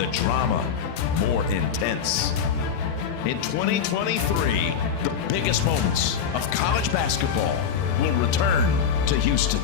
the drama more intense. In 2023, the biggest moments of college basketball will return to Houston.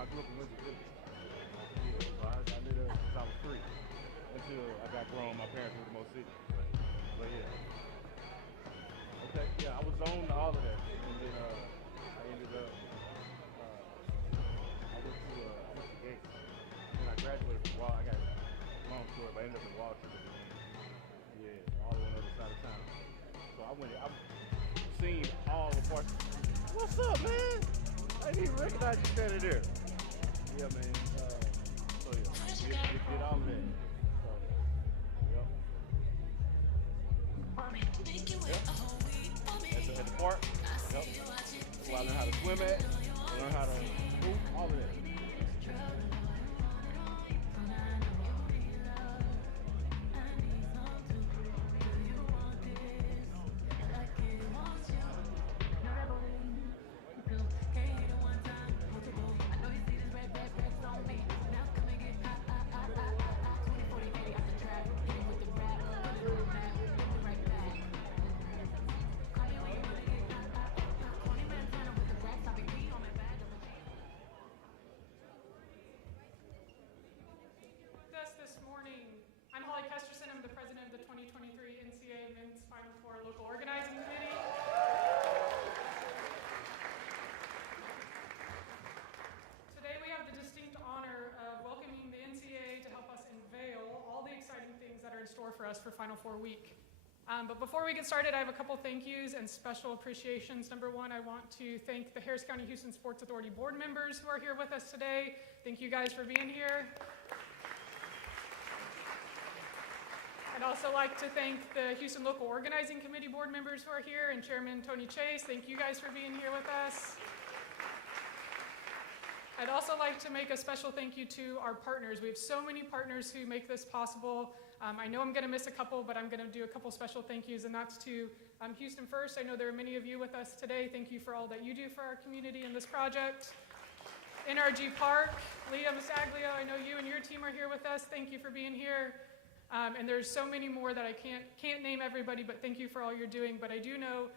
I grew up in Windsor Village. So I lived there since I was 3 until I got grown. My parents moved to Mo City. But yeah. Okay, yeah, I was on to all of that. And then I ended up, I went to Gates. And I graduated from Wall. I got a long story, but I ended up in Wall Street. Yeah, all on the other side of town. So I've seen all the parts. What's up, man? I didn't even recognize you standing there. Yeah, man. So yeah, did all of that. So, yep. At the park. Yep. So I learned how to swim at. I learned how to hoop. All of that. NCAA Men's Final Four Local Organizing Committee. Today we have the distinct honor of welcoming the NCAA to help us unveil all the exciting things that are in store for us for Final Four week. But before we get started, I have a couple thank yous and special appreciations. Number one, I want to thank the Harris County Houston Sports Authority board members who are here with us today. Thank you guys for being here. I'd also like to thank the Houston Local Organizing Committee board members who are here and Chairman Tony Chase. Thank you guys for being here with us. I'd also like to make a special thank you to our partners. We have so many partners who make this possible. I know I'm going to miss a couple, but I'm going to do a couple special thank yous, and that's to Houston First. I know there are many of you with us today. Thank you for all that you do for our community in this project. NRG Park, Leah Masaglio, I know you and your team are here with us. Thank you for being here. And there's so many more that I can't name everybody, but thank you for all you're doing. But I do know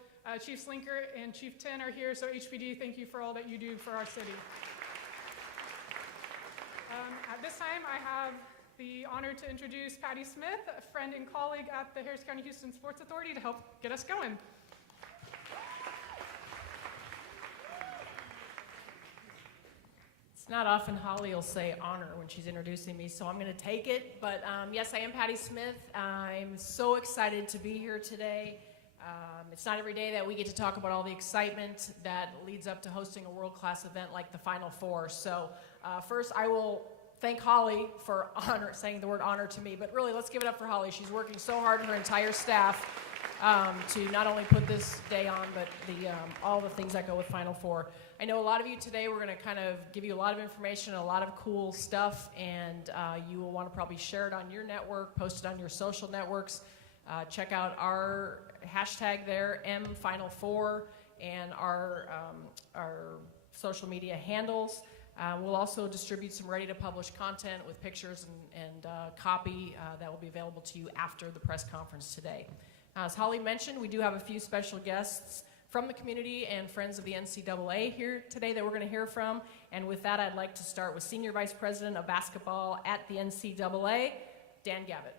Chief Slinker and Chief Tin are here, so HPD, thank you for all that you do for our city. At this time, I have the honor to introduce Patty Smith, a friend and colleague at the Harris County Houston Sports Authority, to help get us going. It's not often Holly will say honor when she's introducing me, so I'm going to take it. But yes, I am Patty Smith. I'm so excited to be here today. It's not every day that we get to talk about all the excitement that leads up to hosting a world-class event like the Final Four. So first, I will thank Holly for saying the word honor to me, but really, let's give it up for Holly. She's working so hard, and her entire staff, to not only put this day on, but all the things that go with Final Four. I know a lot of you today, we're going to kind of give you a lot of information, a lot of cool stuff, and you will want to probably share it on your network, post it on your social networks. Check out our hashtag there, MFinal4, and our social media handles. We'll also distribute some ready-to-publish content with pictures and copy that will be available to you after the press conference today. As Holly mentioned, we do have a few special guests from the community and friends of the NCAA here today that we're going to hear from. And with that, I'd like to start with Senior Vice President of Basketball at the NCAA, Dan Gavitt.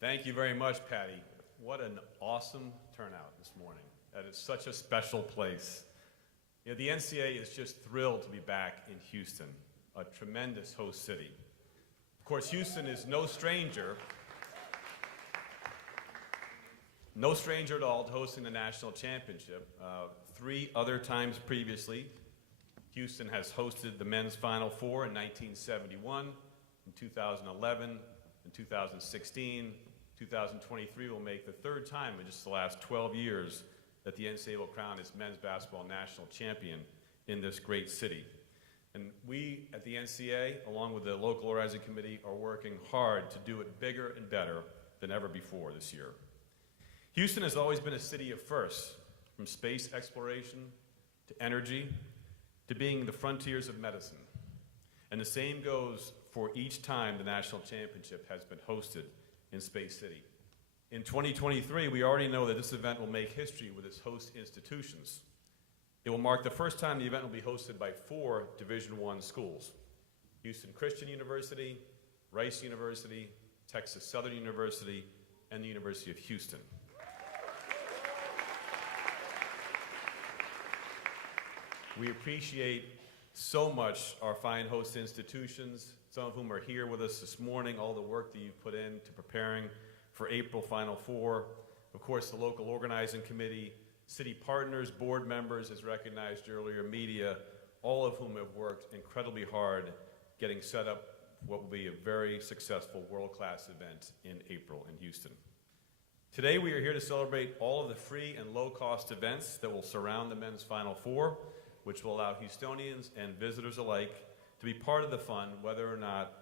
Thank you very much, Patty. What an awesome turnout this morning. That is such a special place. You know, the NCAA is just thrilled to be back in Houston, a tremendous host city. Of course, Houston is no stranger at all to hosting the national championship. 3 other times previously, Houston has hosted the men's Final Four in 1971, in 2011, in 2016. 2023 will make the 3rd time in just the last 12 years that the NCAA will crown its men's basketball national champion in this great city. And we at the NCAA, along with the local organizing committee, are working hard to do it bigger and better than ever before this year. Houston has always been a city of firsts, from space exploration to energy to being the frontiers of medicine. And the same goes for each time the national championship has been hosted in Space City. In 2023, we already know that this event will make history with its host institutions. It will mark the first time the event will be hosted by 4 Division I schools: Houston Christian University, Rice University, Texas Southern University, and the University of Houston. We appreciate so much our fine host institutions, some of whom are here with us this morning, all the work that you've put into preparing for April Final Four. Of course, the local organizing committee, city partners, board members, as recognized earlier, media, all of whom have worked incredibly hard getting set up for what will be a very successful world-class event in April in Houston. Today, we are here to celebrate all of the free and low-cost events that will surround the men's Final Four, which will allow Houstonians and visitors alike to be part of the fun, whether or not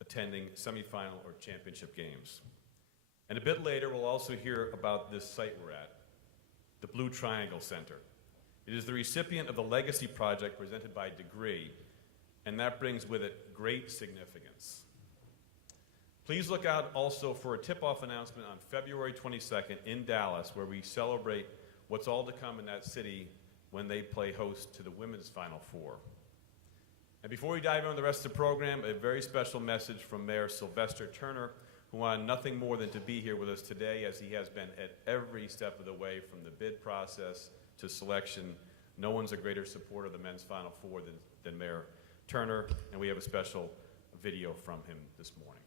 attending semifinal or championship games. And a bit later, we'll also hear about this site we're at, the Blue Triangle Center. It is the recipient of the Legacy Project presented by Degree, and that brings with it great significance. Please look out also for a tip-off announcement on February 22nd in Dallas, where we celebrate what's all to come in that city when they play host to the women's Final Four. And before we dive into the rest of the program, a very special message from Mayor Sylvester Turner, who wanted nothing more than to be here with us today, as he has been at every step of the way from the bid process to selection. No one's a greater supporter of the men's Final Four than Mayor Turner, and we have a special video from him this morning.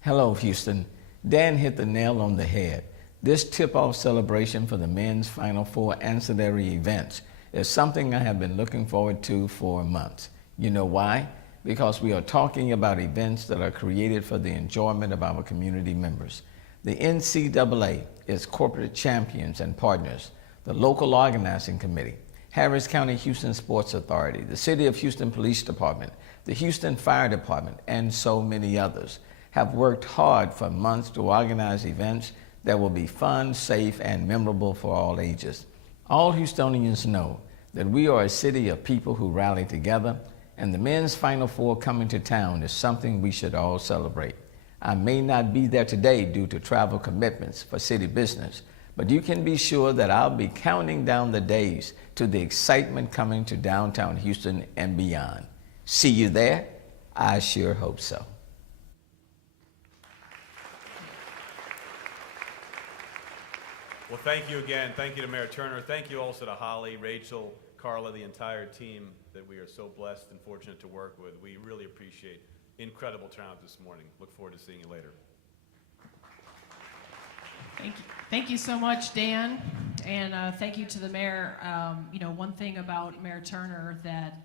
Hello, Houston. Dan hit the nail on the head. This tip-off celebration for the men's Final Four ancillary events is something I have been looking forward to for months. You know why? Because we are talking about events that are created for the enjoyment of our community members. The NCAA is corporate champions and partners, the local organizing committee, Harris County Houston Sports Authority, the City of Houston Police Department, the Houston Fire Department, and so many others have worked hard for months to organize events that will be fun, safe, and memorable for all ages. All Houstonians know that we are a city of people who rally together, and the men's Final Four coming to town is something we should all celebrate. I may not be there today due to travel commitments for city business, but you can be sure that I'll be counting down the days to the excitement coming to downtown Houston and beyond. See you there? I sure hope so. Well, thank you again. Thank you to Mayor Turner. Thank you also to Holly, Rachel, Carla, the entire team that we are so blessed and fortunate to work with. We really appreciate incredible turnout this morning. Look forward to seeing you later. Thank you so much, Dan, and thank you to the mayor. One thing about Mayor Turner that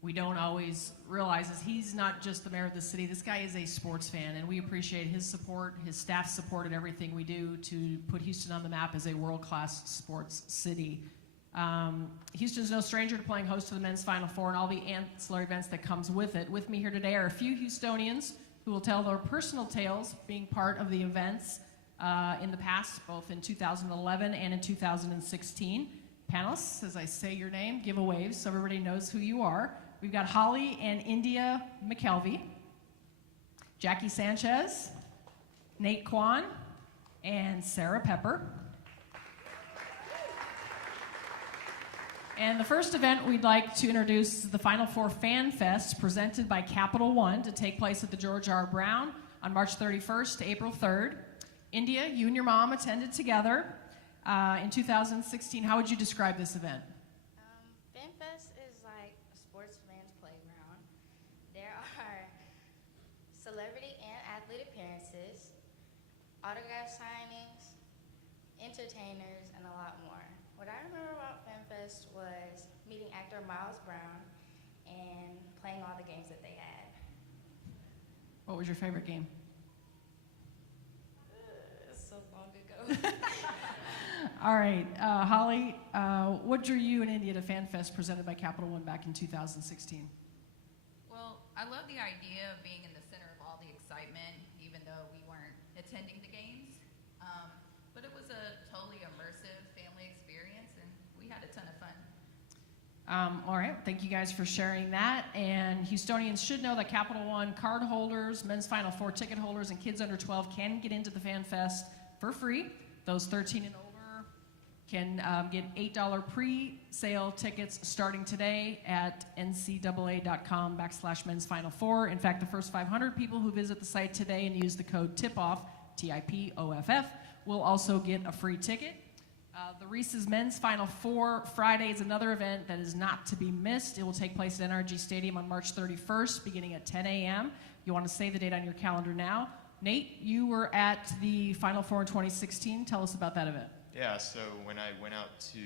we don't always realize is he's not just the mayor of the city. This guy is a sports fan, and we appreciate his support, his staff's support in everything we do to put Houston on the map as a world-class sports city. Houston's no stranger to playing host to the men's Final Four and all the ancillary events that comes with it. With me here today are a few Houstonians who will tell their personal tales being part of the events in the past, both in 2011 and in 2016. Panelists, as I say your name, give a wave so everybody knows who you are. We've got Holly and India McKelvey, Jackie Sanchez, Nate Kwan, and Sarah Pepper. And the first event we'd like to introduce is the Final Four Fan Fest presented by Capital One to take place at the George R. Brown on March 31st to April 3rd. India, you and your mom attended together in 2016. How would you describe this event? FanFest is like a sportsman's playground. There are celebrity and athlete appearances, autograph signings, entertainers, and a lot more. What I remember about FanFest was meeting actor Miles Brown and playing all the games that they had. What was your favorite game? So long ago. All right, Holly, what drew you and India to FanFest presented by Capital One back in 2016? Well, I love the idea of being in the center of all the excitement, even though we weren't attending the games. But it was a totally immersive family experience, and we had a ton of fun. All right, thank you guys for sharing that. And Houstonians should know that Capital One card holders, men's Final Four ticket holders, and kids under 12 can get into the FanFest for free. Those 13 and over can get $8 pre-sale tickets starting today at ncaa.com/men's Final Four. In fact, the first 500 people who visit the site today and use the code TIPOFF, TIPOFF, will also get a free ticket. The Reese's Men's Final Four Friday is another event that is not to be missed. It will take place at NRG Stadium on March 31st, beginning at 10 a.m. You want to save the date on your calendar now. Nate, you were at the Final Four in 2016. Tell us about that event. Yeah, so when I went out to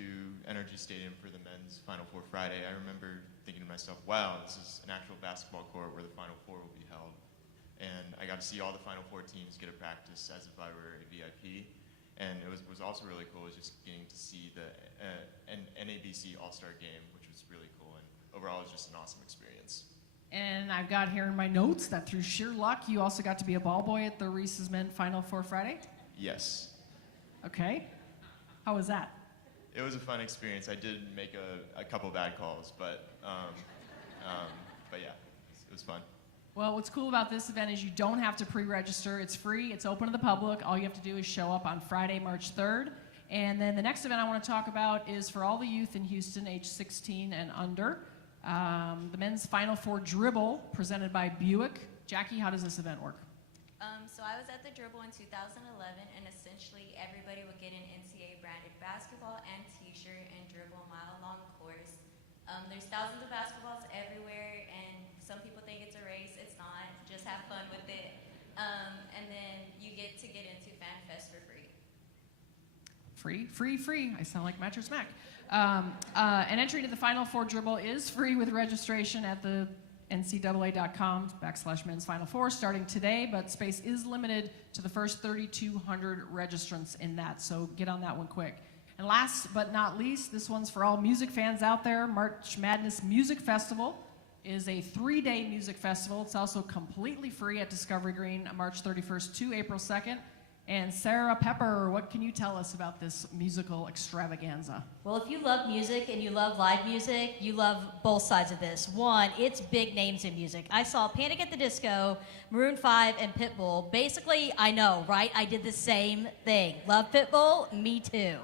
NRG Stadium for the men's Final Four Friday, I remember thinking to myself, wow, this is an actual basketball court where the Final Four will be held. And I got to see all the Final Four teams get a practice as if I were a VIP. And it was also really cool just getting to see the NABC All-Star Game, which was really cool. And overall, it was just an awesome experience. And I've got here in my notes that through sheer luck, you also got to be a ball boy at the Reese's Men Final Four Friday? Yes. Okay. How was that? It was a fun experience. I did make a couple bad calls, but yeah, it was fun. Well, what's cool about this event is you don't have to pre-register. It's free. It's open to the public. All you have to do is show up on Friday, March 3rd. And then the next event I want to talk about is for all the youth in Houston, age 16 and under. The men's Final Four Dribble, presented by Buick. Jackie, how does this event work? So I was at the Dribble in 2011, and essentially everybody would get an NCAA branded basketball and t-shirt and dribble a mile long course. There's thousands of basketballs everywhere, and some people think it's a race. It's not. Just have fun with it. And then you get to get into FanFest for free. Free. I sound like Mattress Mac. An entry to the Final Four Dribble is free with registration at the ncaa.com/men's Final Four starting today, but space is limited to the first 3,200 registrants in that, so get on that one quick. And last but not least, this one's for all music fans out there. March Madness Music Festival is a 3-day music festival. It's also completely free at Discovery Green, March 31st to April 2nd. And Sarah Pepper, what can you tell us about this musical extravaganza? Well, if you love music and you love live music, you love both sides of this. One, it's big names in music. I saw Panic at the Disco, Maroon 5, and Pitbull. Basically, I know, right? I did the same thing. Love Pitbull? Me too.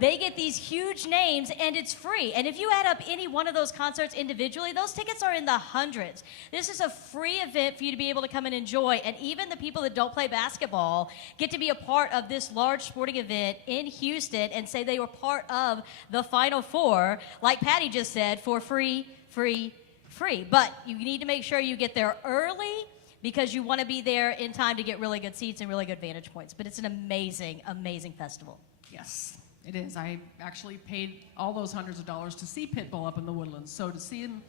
They get these huge names, and it's free. And if you add up any one of those concerts individually, those tickets are in the hundreds. This is a free event for you to be able to come and enjoy. And even the people that don't play basketball get to be a part of this large sporting event in Houston and say they were part of the Final Four, like Patty just said, for free. But you need to make sure you get there early because you want to be there in time to get really good seats and really good vantage points. But it's an amazing, amazing festival. Yes, it is. I actually paid all those hundreds of dollars to see Pitbull up in the Woodlands, so to see him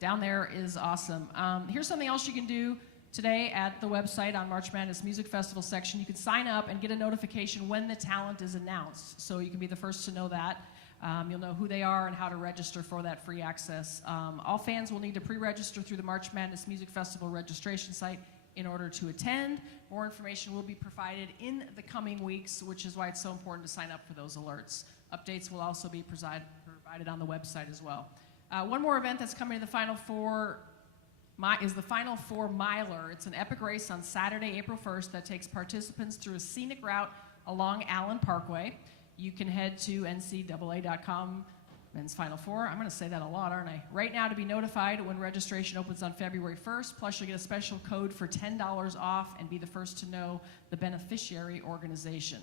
down there is awesome. Here's something else you can do today at the website on March Madness Music Festival section. You can sign up and get a notification when the talent is announced, so you can be the first to know that. You'll know who they are and how to register for that free access. All fans will need to pre-register through the March Madness Music Festival registration site in order to attend. More information will be provided in the coming weeks, which is why it's so important to sign up for those alerts. Updates will also be provided on the website as well. One more event that's coming to the Final Four is the Final Four Miler. It's an epic race on Saturday, April 1st that takes participants through a scenic route along Allen Parkway. You can head to ncaa.com, Men's Final Four. I'm going to say that a lot, aren't I? Right now to be notified when registration opens on February 1st. Plus, you'll get a special code for $10 off and be the first to know the beneficiary organization.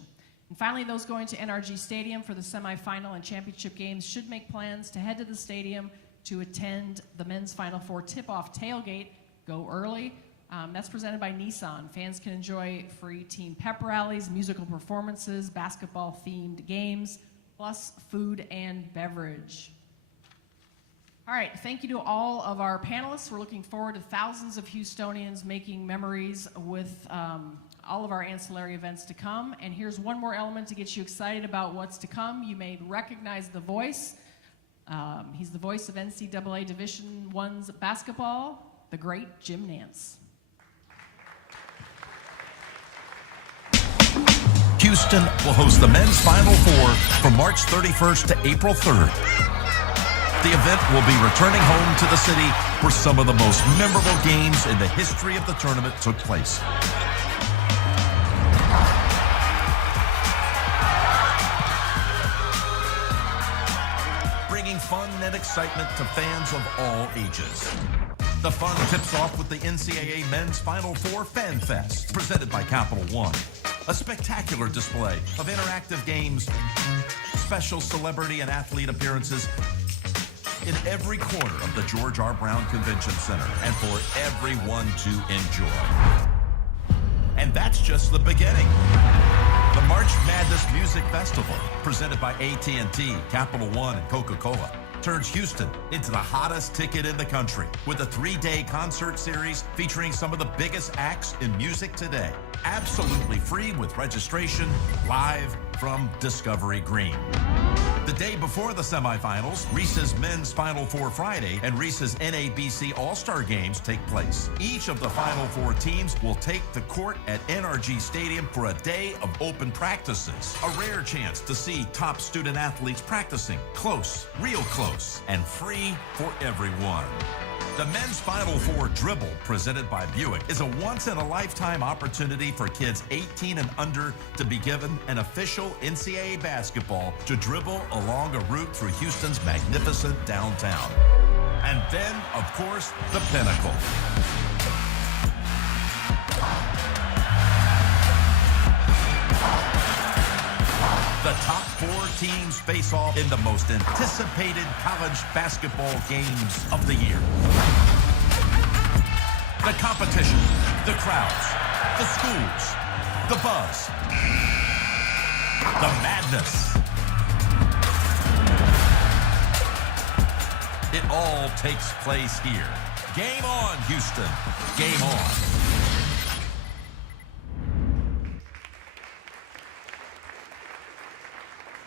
And finally, those going to NRG Stadium for the semifinal and championship games should make plans to head to the stadium to attend the Men's Final Four tip-off tailgate. Go early. That's presented by Nissan. Fans can enjoy free team pep rallies, musical performances, basketball-themed games, plus food and beverage. All right, thank you to all of our panelists. We're looking forward to thousands of Houstonians making memories with all of our ancillary events to come. And here's one more element to get you excited about what's to come. You may recognize the voice. He's the voice of NCAA Division I's basketball, the great Jim Nance. Houston will host the Men's Final Four from March 31st to April 3rd. The event will be returning home to the city where some of the most memorable games in the history of the tournament took place. Bringing fun and excitement to fans of all ages. The fun tips off with the NCAA Men's Final Four Fan Fest, presented by Capital One. A spectacular display of interactive games, special celebrity and athlete appearances in every corner of the George R. Brown Convention Center, and for everyone to enjoy. And that's just the beginning. The March Madness Music Festival, presented by AT&T, Capital One, and Coca-Cola, turns Houston into the hottest ticket in the country with a 3-day concert series featuring some of the biggest acts in music today. Absolutely free with registration, live from Discovery Green. The day before the semifinals, Reese's Men's Final Four Friday and Reese's NABC All-Star Games take place. Each of the Final Four teams will take the court at NRG Stadium for a day of open practices. A rare chance to see top student athletes practicing close, real close, and free for everyone. The Men's Final Four Dribble, presented by Buick, is a once-in-a-lifetime opportunity for kids 18 and under to be given an official NCAA basketball to dribble along a route through Houston's magnificent downtown. And then, of course, the pinnacle. The top 4 teams face off in the most anticipated college basketball games of the year. The competition, the crowds, the schools, the buzz, the madness. It all takes place here. Game on, Houston. Game on.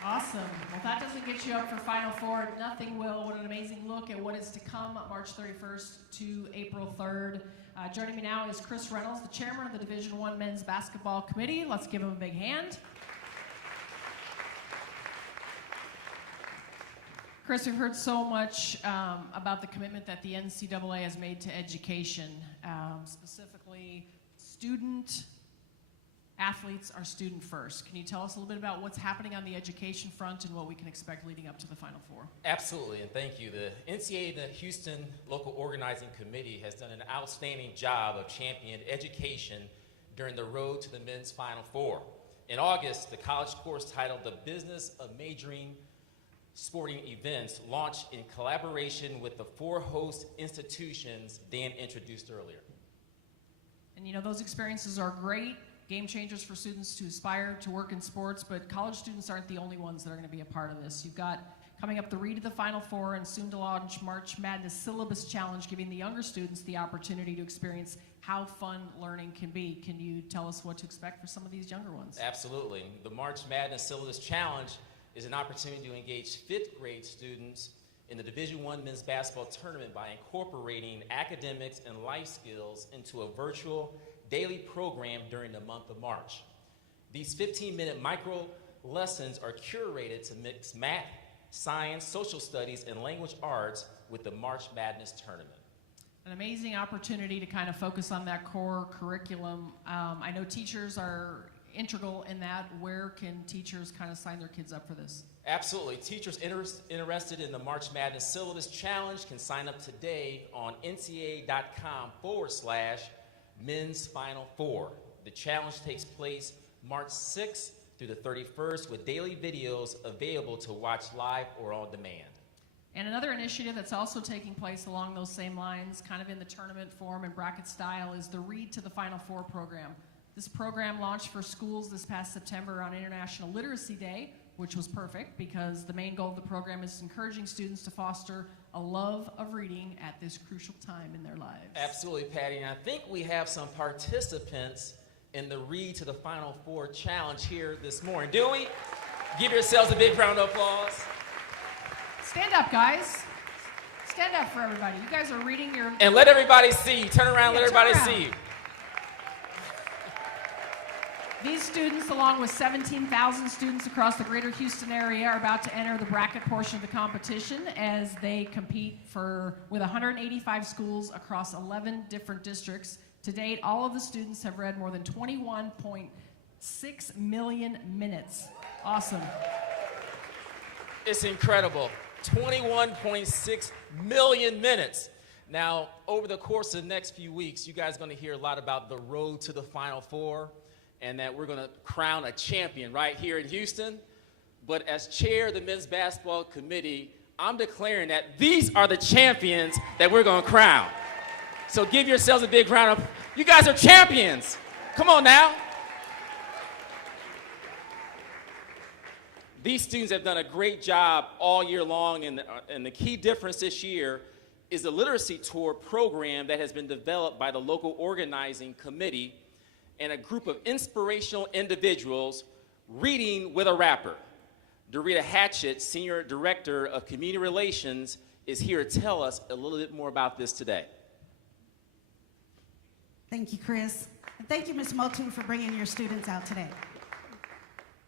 Awesome. Well, if that doesn't get you up for Final Four, nothing will. What an amazing look at what is to come March 31st to April 3rd. Joining me now is Chris Reynolds, the chairman of the Division I Men's Basketball Committee. Let's give him a big hand. Chris, we've heard so much about the commitment that the NCAA has made to education, specifically student athletes are student first. Can you tell us a little bit about what's happening on the education front and what we can expect leading up to the Final Four? Absolutely, and thank you. The NCAA, the Houston Local Organizing Committee, has done an outstanding job of championing education during the road to the Men's Final Four. In August, the college course titled The Business of Majoring Sporting Events launched in collaboration with the 4 host institutions Dan introduced earlier. And you know, those experiences are great, game changers for students to aspire to work in sports, but college students aren't the only ones that are going to be a part of this. You've got coming up the Read to the Final Four and soon to launch March Madness Syllabus Challenge, giving the younger students the opportunity to experience how fun learning can be. Can you tell us what to expect for some of these younger ones? Absolutely. The March Madness Syllabus Challenge is an opportunity to engage fifth grade students in the Division I men's basketball tournament by incorporating academics and life skills into a virtual daily program during the month of March. These 15-minute micro lessons are curated to mix math, science, social studies, and language arts with the March Madness tournament. An amazing opportunity to kind of focus on that core curriculum. I know teachers are integral in that. Where can teachers kind of sign their kids up for this? Absolutely. Teachers interested in the March Madness Syllabus Challenge can sign up today on ncaa.com/men's Final Four. The challenge takes place March 6th through the 31st with daily videos available to watch live or on demand. And another initiative that's also taking place along those same lines, kind of in the tournament form and bracket style, is the Read to the Final Four program. This program launched for schools this past September on International Literacy Day, which was perfect because the main goal of the program is encouraging students to foster a love of reading at this crucial time in their lives. Absolutely, Patty. And I think we have some participants in the Read to the Final Four challenge here this morning. Do we? Give yourselves a big round of applause. Stand up, guys. Stand up for everybody. You guys are reading your... And let everybody see you. Turn around, let everybody see you. These students, along with 17,000 students across the greater Houston area, are about to enter the bracket portion of the competition as they compete with 185 schools across 11 different districts. To date, all of the students have read more than 21.6 million minutes. Awesome. It's incredible. 21.6 million minutes. Now, over the course of the next few weeks, you guys are going to hear a lot about the road to the Final Four and that we're going to crown a champion right here in Houston. But as chair of the men's basketball committee, I'm declaring that these are the champions that we're going to crown. So give yourselves a big round of, you guys are champions. Come on now. These students have done a great job all year long, and the key difference this year is the literacy tour program that has been developed by the local organizing committee and a group of inspirational individuals reading with a rapper. Dorita Hatchett, Senior Director of Community Relations, is here to tell us a little bit more about this today. Thank you, Chris. And thank you, Ms. Motu, for bringing your students out today.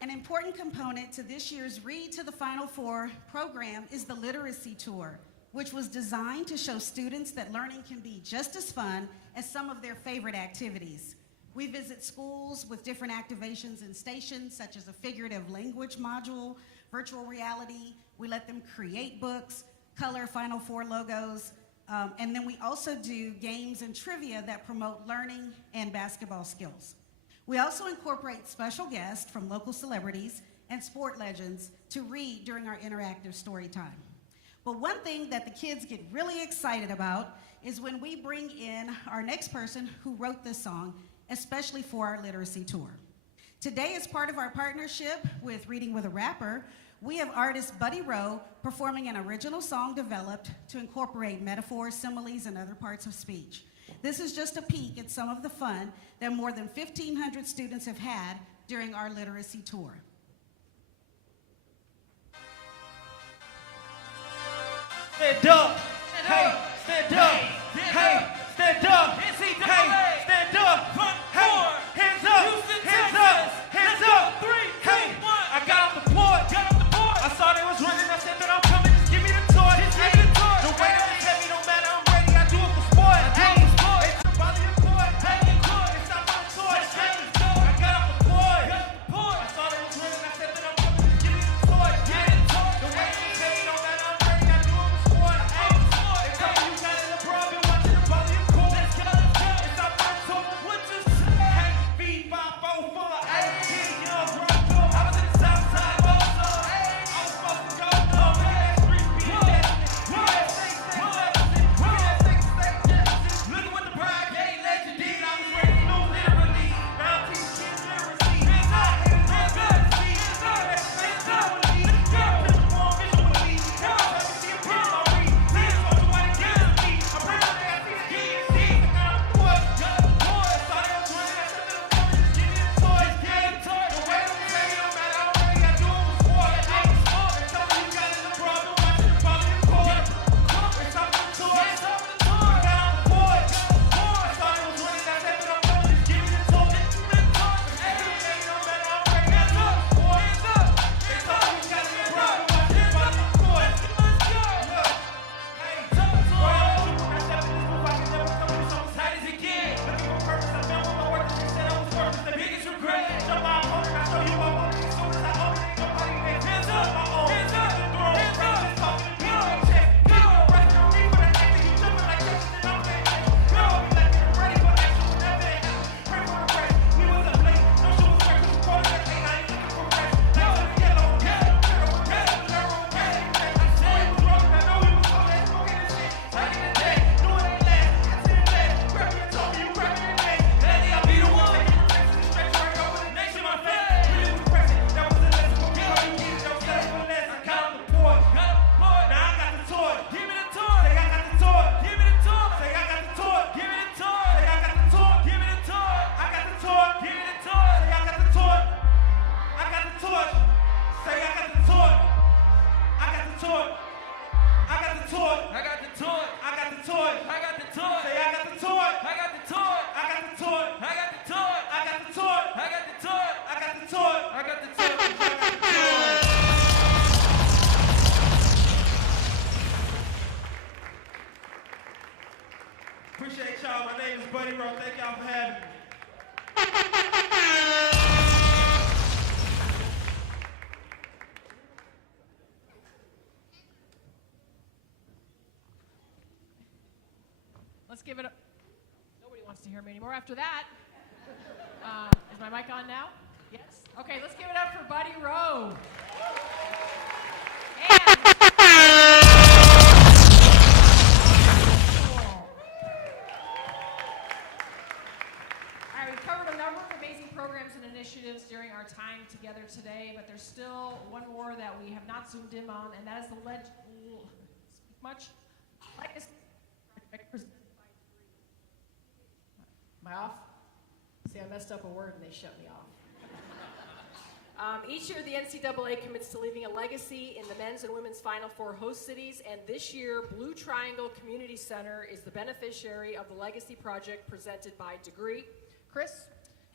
An important component to this year's Read to the Final Four program is the Literacy Tour, which was designed to show students that learning can be just as fun as some of their favorite activities. We visit schools with different activations and stations, such as a figurative language module, virtual reality. We let them create books, color Final Four logos, and then we also do games and trivia that promote learning and basketball skills. We also incorporate special guests from local celebrities and sport legends to read during our interactive story time. But one thing that the kids get really excited about is when we bring in our next person who wrote this song, especially for our literacy tour. Today, as part of our partnership with Reading with a Rapper, we have artist Buddy Rowe performing an original song developed to incorporate metaphors, similes, and other parts of speech. This is just a peek at some of the fun that more than 1,500 students have had during our literacy tour. Stand up, hey, stand up, hey, stand up, hey, stand up, hey, hands up, hands up, hands up, hey, I got off the board, I saw they was running, I said that I'm coming, just give me the toy, the way that it's heavy, no matter I'm ready, I do it for sport, hey, it's bother your boy, hey, it's not my toy, hey, I got off the board, I saw they was running, I said that I'm coming, just give me the toy, the way that it's heavy, no matter I'm ready, I do it for sport, hey, appreciate y'all. My name is Buddy Rowe. Thank y'all for having me. Let's give it up. Nobody wants to hear me anymore after that. Is my mic on now? Yes? Okay, let's give it up for Buddy Rowe. All right, we've covered a number of amazing programs and initiatives during our time together today, but there's still one more that we have not zoomed in on, and that is the Am I off? See, I messed up a word and they shut me off. Each year, the NCAA commits to leaving a legacy in the men's and women's Final Four host cities, and this year, Blue Triangle Community Center is the beneficiary of the Legacy Project presented by Degree. Chris,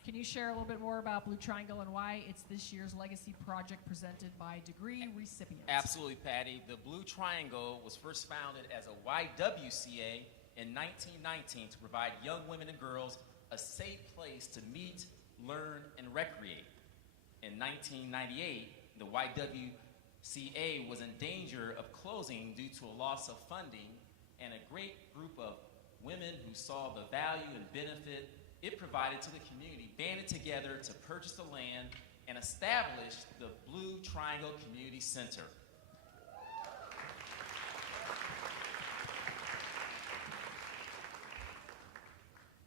can you share a little bit more about Blue Triangle and why it's this year's Legacy Project presented by Degree recipients? Absolutely, Patty. The Blue Triangle was first founded as a YWCA in 1919 to provide young women and girls a safe place to meet, learn, and recreate. In 1998, the YWCA was in danger of closing due to a loss of funding, and a great group of women who saw the value and benefit it provided to the community banded together to purchase the land and establish the Blue Triangle Community Center.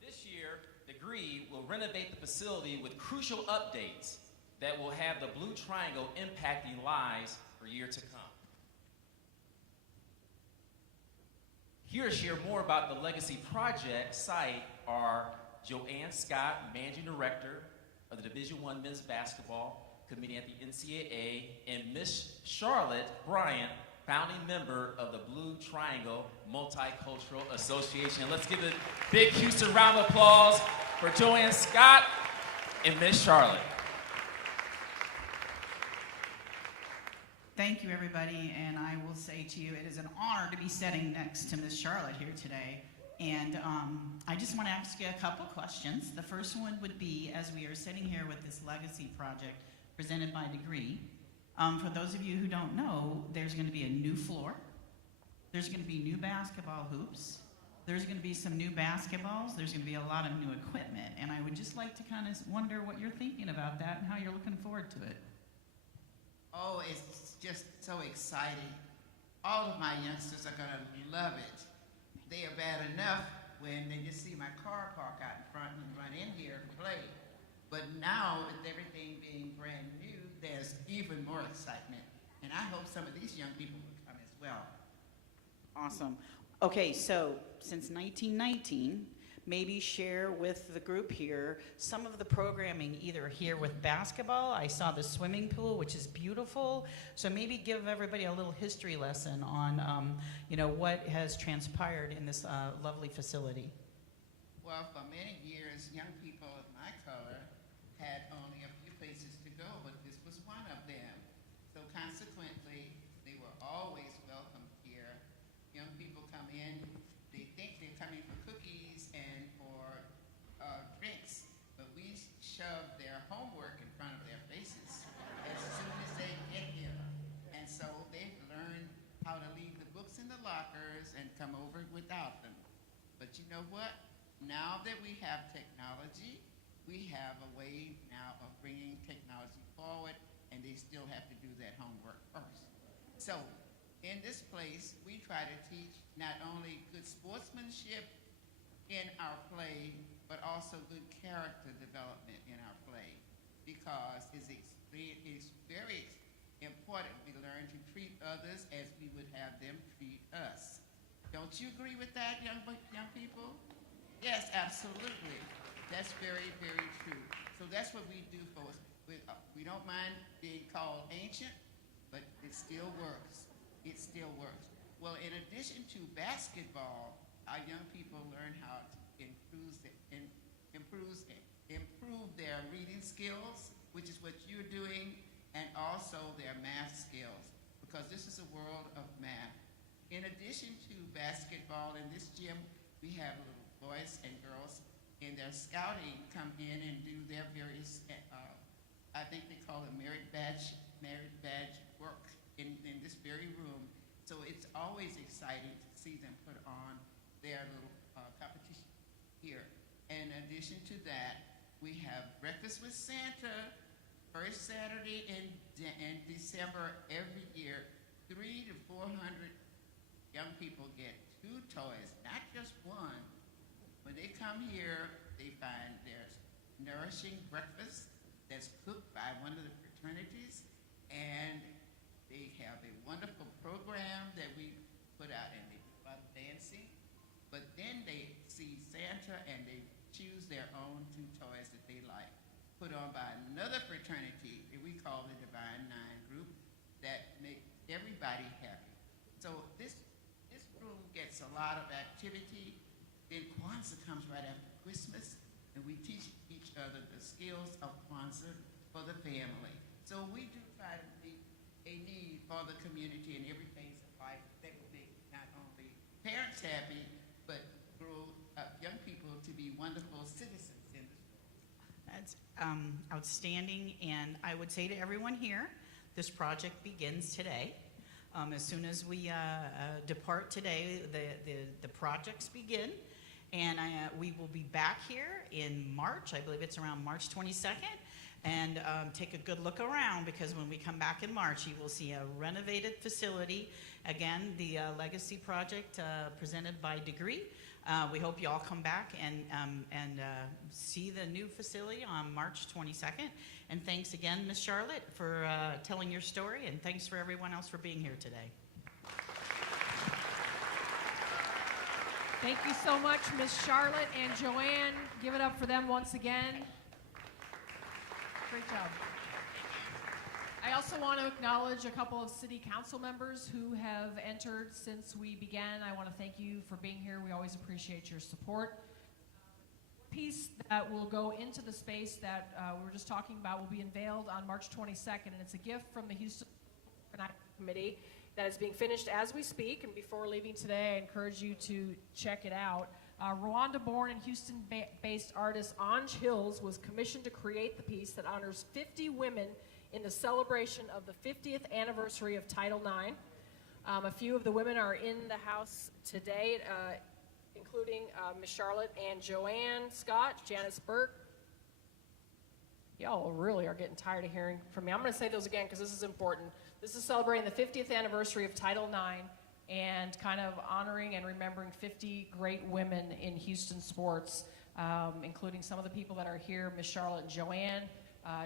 This year, Degree will renovate the facility with crucial updates that will have the Blue Triangle impacting lives for years to come. Here to share more about the Legacy Project site are Joanne Scott, Managing Director of the Division I Men's Basketball Committee at the NCAA, and Miss Charlotte Bryant, founding member of the Blue Triangle Multicultural Association. Let's give a big Houston round of applause for Joanne Scott and Miss Charlotte. Thank you, everybody, and I will say to you, it is an honor to be sitting next to Miss Charlotte here today. And I just want to ask you a couple questions. The first one would be, as we are sitting here with this Legacy Project presented by Degree, for those of you who don't know, there's going to be a new floor. There's going to be new basketball hoops. There's going to be some new basketballs. There's going to be a lot of new equipment. And I would just like to kind of wonder what you're thinking about that and how you're looking forward to it. Oh, it's just so exciting. All of my youngsters are going to love it. They are bad enough when they just see my car park out in front and run in here and play. But now, with everything being brand new, there's even more excitement. And I hope some of these young people will come as well. Awesome. Okay, so since 1919, maybe share with the group here some of the programming either here with basketball. I saw the swimming pool, which is beautiful. So maybe give everybody a little history lesson on, what has transpired in this lovely facility. Well, for many years, young people of my color had only a few places to go, but this was one of them. So consequently, they were always welcome here. Young people come in, they think they're coming for cookies and for drinks, but we shove their homework in front of their faces as soon as they get here. And so they've learned how to leave the books in the lockers and come over without them. But you know what? Now that we have technology, we have a way now of bringing technology forward, and they still have to do that homework first. So in this place, we try to teach not only good sportsmanship in our play, but also good character development in our play, because it's very important we learn to treat others as we would have them treat us. Don't you agree with that, young people? Yes, absolutely. That's very, very true. So that's what we do for us. We don't mind being called ancient, but it still works. It still works. Well, in addition to basketball, our young people learn how to improve their reading skills, which is what you're doing, and also their math skills, because this is a world of math. In addition to basketball, in this gym, we have a little boys and girls in their scouting come in and do their various, I think they call it merit badge work in this very room. So it's always exciting to see them put on their little competition here. In addition to that, we have Breakfast with Santa, first Saturday in December every year. 300 to 400 young people get 2 toys, not just one. When they come here, they find there's nourishing breakfast that's cooked by one of the fraternities, and they have a wonderful program that we put out, and they do a lot of dancing. But then they see Santa and they choose their own 2 toys that they like, put on by another fraternity that we call the Divine Nine group, that make everybody happy. So this room gets a lot of activity. Then Kwanzaa comes right after Christmas, and we teach each other the skills of Kwanzaa for the family. So we do try to meet a need for the community and every phase of life that will make not only parents happy, but grow up young people to be wonderful citizens in this world. That's outstanding, and I would say to everyone here, this project begins today. As soon as we depart today, the projects begin, and we will be back here in March. I believe it's around March 22nd, and take a good look around, because when we come back in March, you will see a renovated facility. Again, the Legacy Project presented by Degree. We hope you all come back and see the new facility on March 22nd. And thanks again, Ms. Charlotte, for telling your story, and thanks for everyone else for being here today. Thank you so much, Ms. Charlotte and Joanne. Give it up for them once again. Great job. I also want to acknowledge a couple of city council members who have entered since we began. I want to thank you for being here. We always appreciate your support. Piece that will go into the space that we were just talking about will be unveiled on March 22nd, and it's a gift from the Houston Committee that is being finished as we speak. And before leaving today, I encourage you to check it out. Rwanda-born and Houston-based artist Anj Hills was commissioned to create the piece that honors 50 women in the celebration of the 50th anniversary of Title IX. A few of the women are in the house today, including Ms. Charlotte and Joanne Scott, Janice Burke. Y'all really are getting tired of hearing from me. I'm going to say those again because this is important. This is celebrating the 50th anniversary of Title IX and kind of honoring and remembering 50 great women in Houston sports, including some of the people that are here, Ms. Charlotte and Joanne,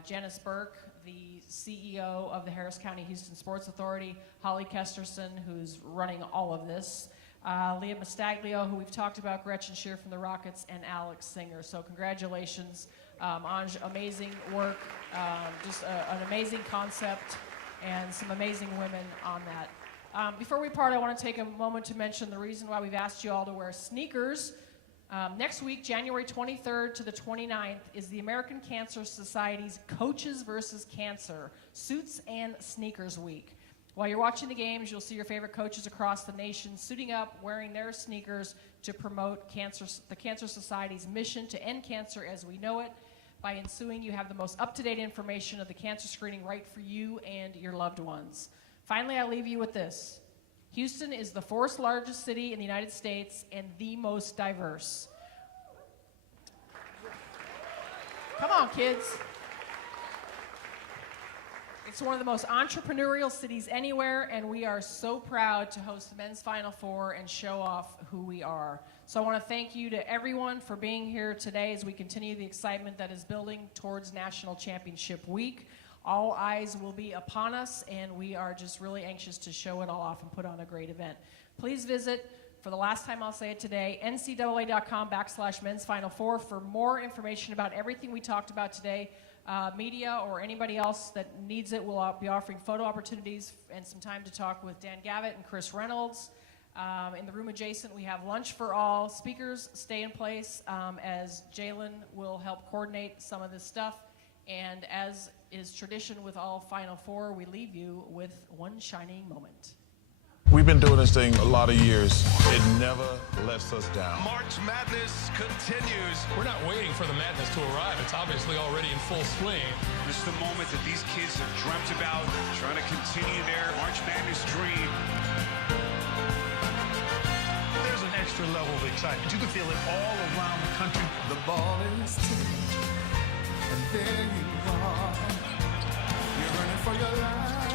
Janice Burke, the CEO of the Harris County Houston Sports Authority, Holly Kesterson, who's running all of this, Leah Mastaglio, who we've talked about, Gretchen Shear from the Rockets, and Alex Singer. So congratulations, Anj, amazing work, just an amazing concept, and some amazing women on that. Before we part, I want to take a moment to mention the reason why we've asked you all to wear sneakers. Next week, January 23rd to the 29th, is the American Cancer Society's Coaches versus Cancer Suits and Sneakers Week. While you're watching the games, you'll see your favorite coaches across the nation suiting up, wearing their sneakers to promote the Cancer Society's mission to end cancer as we know it. By ensuing, you have the most up-to-date information of the cancer screening right for you and your loved ones. Finally, I leave you with this. Houston is the 4th largest city in the United States and the most diverse. Come on, kids. It's one of the most entrepreneurial cities anywhere, and we are so proud to host the men's Final Four and show off who we are. So I want to thank you to everyone for being here today as we continue the excitement that is building towards National Championship Week. All eyes will be upon us, and we are just really anxious to show it all off and put on a great event. Please visit, for the last time I'll say it today, ncaa.com/men's Final Four for more information about everything we talked about today. Media or anybody else that needs it will be offering photo opportunities and some time to talk with Dan Gavitt and Chris Reynolds. In the room adjacent, we have lunch for all. Speakers stay in place as Jalen will help coordinate some of this stuff. And as is tradition with all Final Four, we leave you with one shining moment. We've been doing this thing a lot of years. It never lets lets us down. March Madness continues. We're not waiting for the madness to arrive. It's obviously already in full swing. This is the moment that these kids have dreamt about, trying to continue their March Madness dream. There's an extra level of excitement. You can feel it all around the country. The ball is tipped, and there you are. You're running for your life.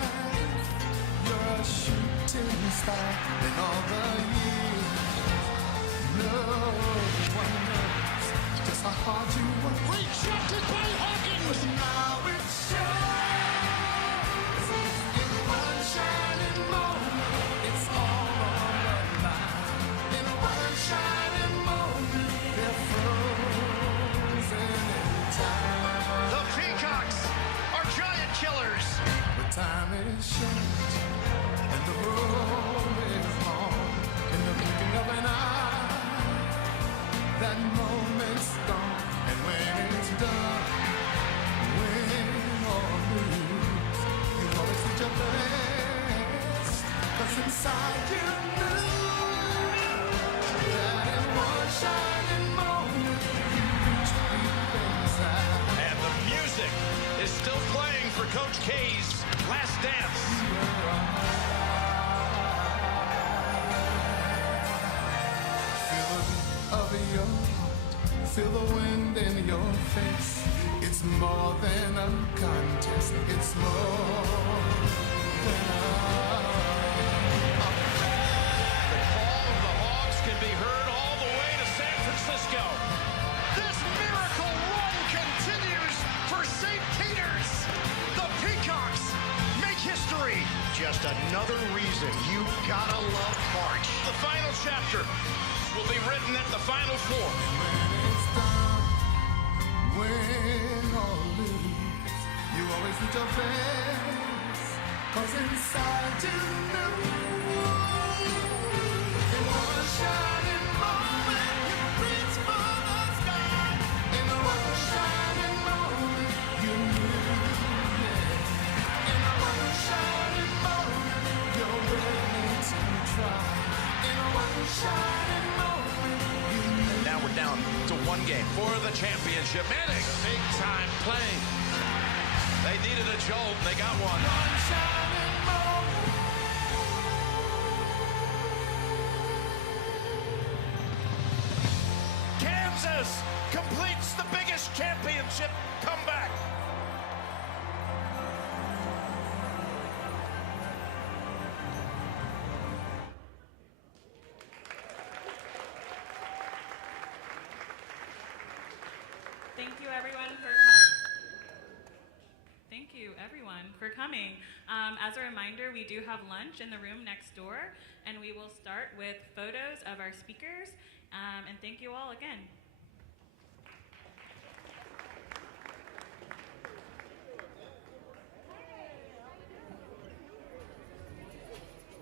You're a shooting star in all the years. No one knows just how hard you work. Rejected by Hawkins. Now it shows in one shining moment. It's all on the line. In one shining moment, they're frozen in time. The Peacocks are giant killers. The time is short, and the road is long. In the blinking of an eye, that moment's gone. And when it's done, win or lose, you always did your best. 'Cause inside you knew that in one shining moment, you reached deep inside. And the music is still playing for Coach K's last dance. Feel the beat of your heart, feel the wind in your face. It's more than a contest, it's more than a The call of the Hawks can be heard all the way to San Francisco. This miracle run continues for St. Peter's. The Peacocks make history. Just another reason you gotta love March. The final chapter will be written at the Final Four. win or lose. You always did your best, 'cause inside you knew. In one shining moment, you reached for the sky. In one shining moment, you knew. Yeah. In one shining moment, you're willing to try. In one shining moment, you knew. And now we're down to one game for the championship. Manning, big time play. They needed a jolt, they got one. One shining moment. Kansas completes the biggest championship comeback. Thank you, everyone, for coming. Thank you, everyone, for coming. As a reminder, we do have lunch in the room next door, and we will start with photos of our speakers. And thank you all again.